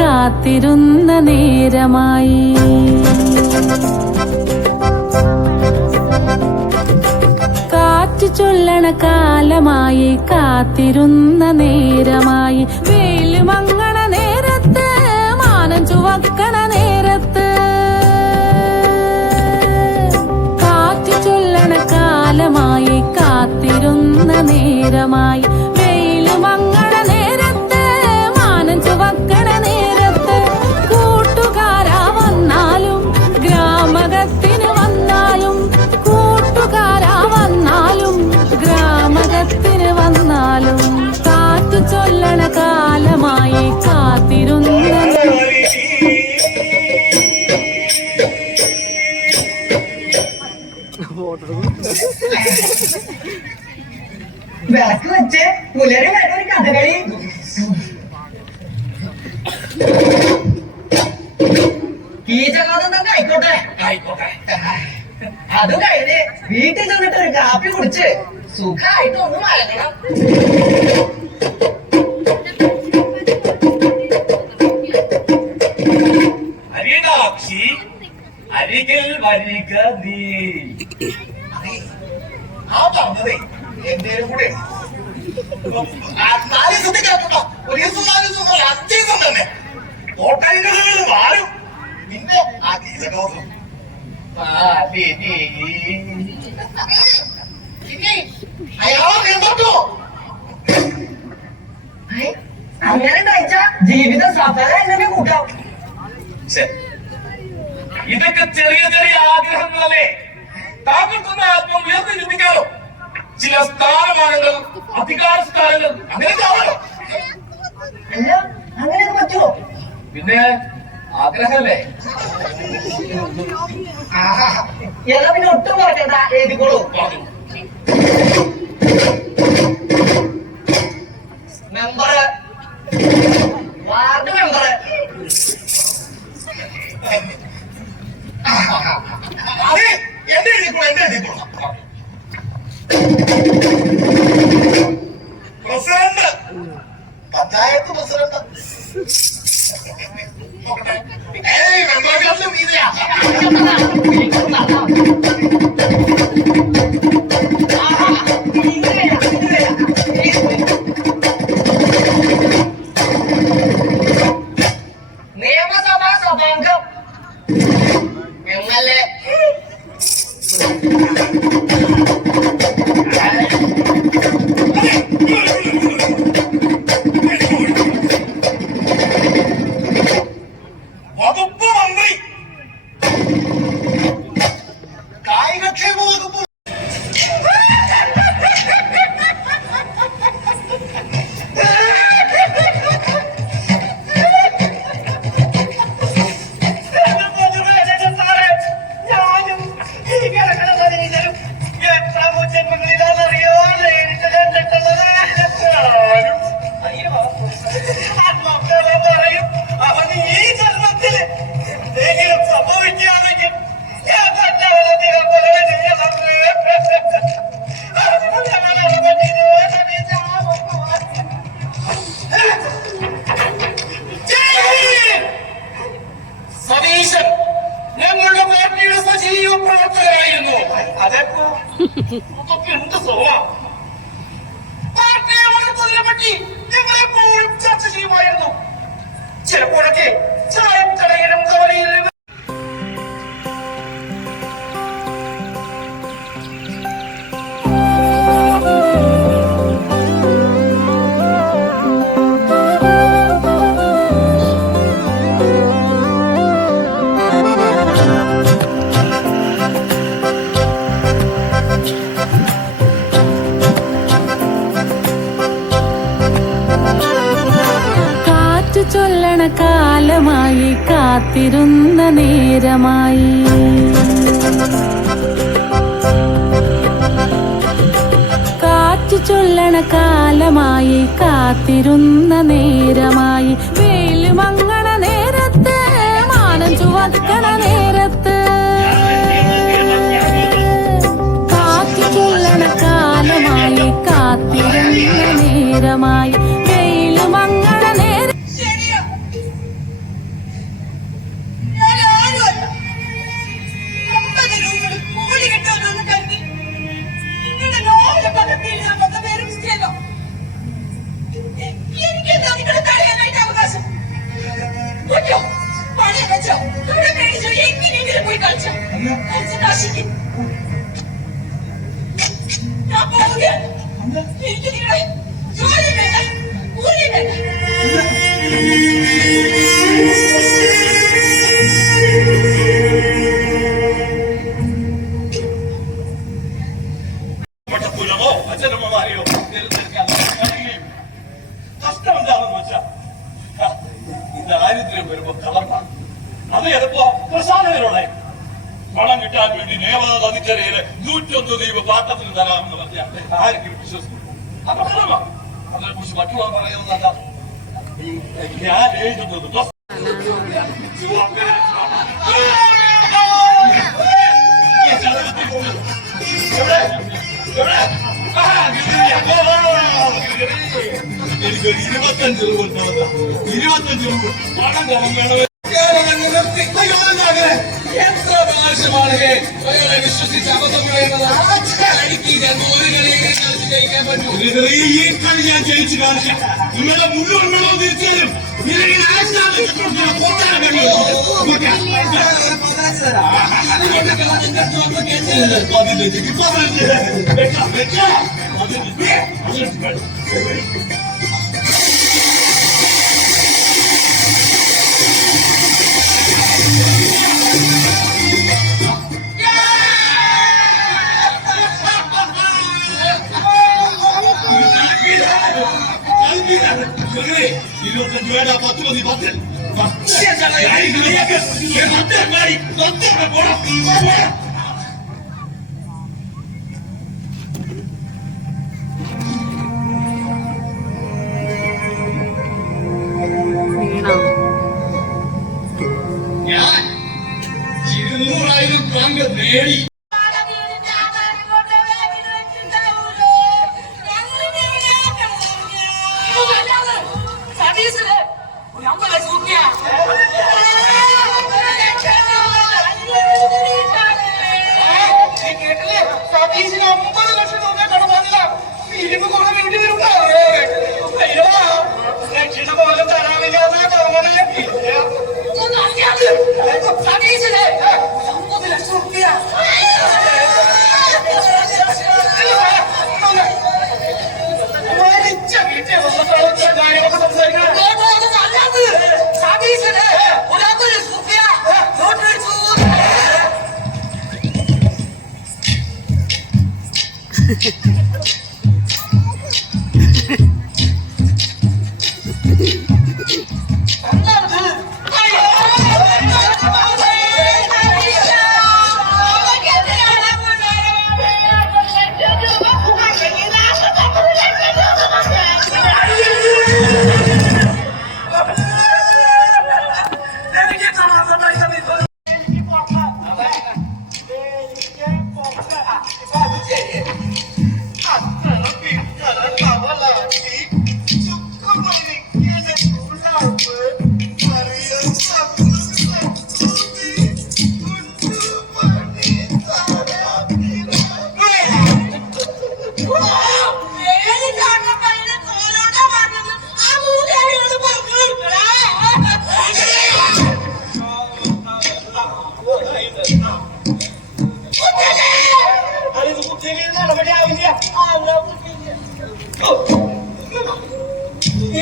കാത്തിരുന്ന നേരമായി. കാറ്റ് ചൊല്ലണ കാലമായി കാത്തിരുന്ന നേരമായി. വെയില് മങ്ങണ നേരത്ത് മാനം ചുവക്കണ നേരത്ത് കാറ്റ് ചൊല്ലണ കാലമായി കാത്തിരുന്ന നേരമായി. വെയില് മങ്ങണ നേരത്ത് മാനം ചുവക്കണ നേരത്ത് കൂട്ടുകാരാ വന്നാലും ഗ്രാമകത്തിന് വന്നാലും കൂട്ടുകാരാ വന്നാലും ഗ്രാമകത്തിന് വന്നാലും കാറ്റു ചൊല്ലണ കാലമായി കാത്തിരുന്ന വിളക്ക് വെച്ച് പുലരി വരെ ഒരു കഥകളി. കീചകോദം തന്നെ ആയിക്കോട്ടെ. അത് കഴിഞ്ഞ് വീട്ടിൽ ചെന്നിട്ട് ഒരു കാപ്പി കുടിച്ച് സുഖമായിട്ട് ഒന്ന് മലങ്ങണം. ഹരിതാക്ഷി അരികിൽ വരിക നീ. ആ പറഞ്ഞതേ എന്റെ കൂടെ നാല് ദിവസത്തെ കേട്ടോ. ഒരു ദിവസം 4 ദിവസം 5 ദിവസം തന്നെ കോട്ടയങ്ങളിൽ മാറും. പിന്നെ ആ ഗീതകോസം അയാളെ കേട്ടോ. അങ്ങനെ കഴിച്ച ജീവിത സഫല എന്നെ കൂട്ടാം. ഇതൊക്കെ ചെറിയ ചെറിയ ആഗ്രഹങ്ങളല്ലേ. താങ്കൾക്കൊന്ന് ആത്മം ഉയർന്നു ചിന്തിക്കാലോ. ചില സ്ഥാനമാനങ്ങൾ അധികാര സ്ഥാനങ്ങൾ അങ്ങനെ ആവാലോ. അല്ല അങ്ങനെയൊക്കെ പറ്റുമോ? പിന്നെ ആഗ്രഹമല്ലേ. എന്നാ പിന്നെ ഒട്ടും പറയണ്ട, എഴുതിക്കോളൂ. Member, ward member. അതെ എന്റെ എഴുതിക്കോളൂ. President, panchayat president. മെമ്പർക്കാരിലും വീതിയാ. നിയമസഭാ സഭാംഗം, MLA. വകുപ്പ് മന്ത്രി, കായികക്ഷേമ വകുപ്പ്. സതീശൻ ഞങ്ങളുടെ പാർട്ടിയുടെ സജീവ പ്രവർത്തകരായിരുന്നു. അതെപ്പോ അതൊക്കെ എന്ത് സ്വഭാവ. പാർട്ടിയെ വളർത്തുന്നതിനെ പറ്റി ഞങ്ങളെപ്പോഴും ചർച്ച ചെയ്യുമായിരുന്നു. ചിലപ്പോഴൊക്കെ ചായം കടയിലും കവലയിലും ചൊല്ലണ കാലമായി കാത്തിരുന്ന നേരമായി. കാറ്റ് ചൊല്ലണ കാലമായി കാത്തിരുന്ന നേരമായി. വെയില് മങ്ങണ നേരത്ത് മാനം ചുവക്കണ നേരത്ത് കാറ്റ് ചൊല്ലണ കാലമായി കാത്തിരുന്ന നേരമായി. വെയില് മങ്ങണ നേരം കഴിച്ച് നശിക്കും. ഞാൻ പോവുകയാണ്. എനിക്ക് നിങ്ങളെ ജോലി വേണ്ട, കൂലി വേണ്ട. കുലമോ അച്ഛനമ്മമാരെയോ കഷ്ടം എന്താണെന്ന് വെച്ചാ ഈ ദാരിദ്ര്യം വരുമ്പോ തളർന്നാണ്. അത് ചിലപ്പോ പ്രസാദകരോടെ പണം കിട്ടാൻ വേണ്ടി നിയമനദിക്കരയില് 101 ദ്വീപ് പാട്ടത്തിന് തരാമെന്ന് പറഞ്ഞാൽ ആരെങ്കിലും വിശ്വസിക്കും? അപകടമാണ്. അതിനെ കുറിച്ച് മറ്റുള്ളവർ പറയുന്നതല്ല. ഞാൻ എഴുതുന്നത് എനിക്കൊരു 25 രൂപ 25 രൂപ പണം തരാൻ വേണം. എത്ര പ്രാവശ്യമാണ് വിശ്വസിച്ച് അബദ്ധം പറയുന്നത്? എനിക്ക് ഒരു കളിയെങ്കിലും കളിച്ച് ജയിക്കാൻ പറ്റൂ. ഈ കളി ഞാൻ ജയിച്ചു കാണിക്കാം. നിങ്ങളെ മുഴുവൻ വെള്ളവും തിരിച്ചു തരും. വേണ്ട 10 മതി 10 ഞാൻ 200,000 പങ്ക് നേടി.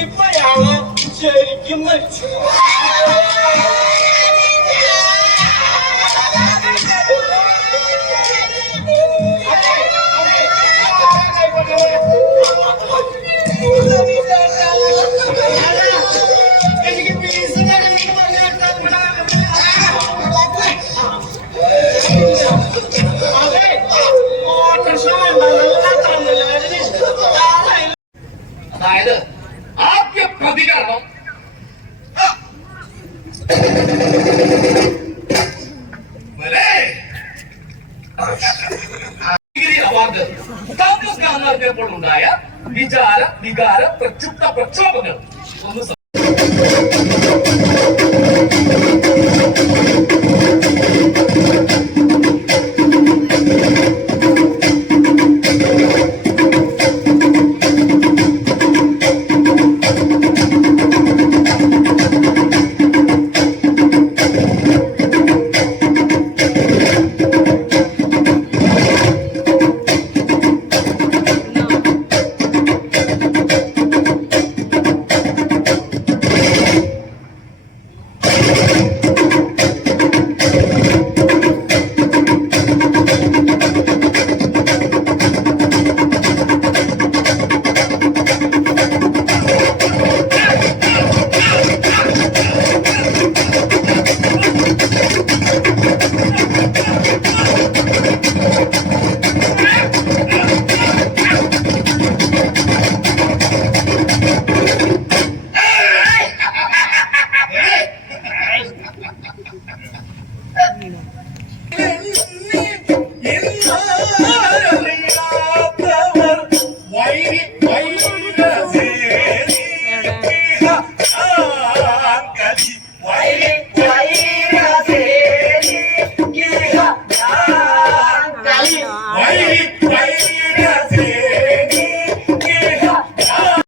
ഇപ്പോഴാണ് ശരിക്കും മരിച്ചു. എനിക്ക് പീസ് അതായത് ആദ്യ പ്രതികരണം അവാർഡ് താമസ് ഗാന്ധർക്കപ്പോൾ ഉണ്ടായ വിചാര വികാര പ്രക്ഷുബ്ധ പ്രക്ഷോഭങ്ങൾ ഒന്ന്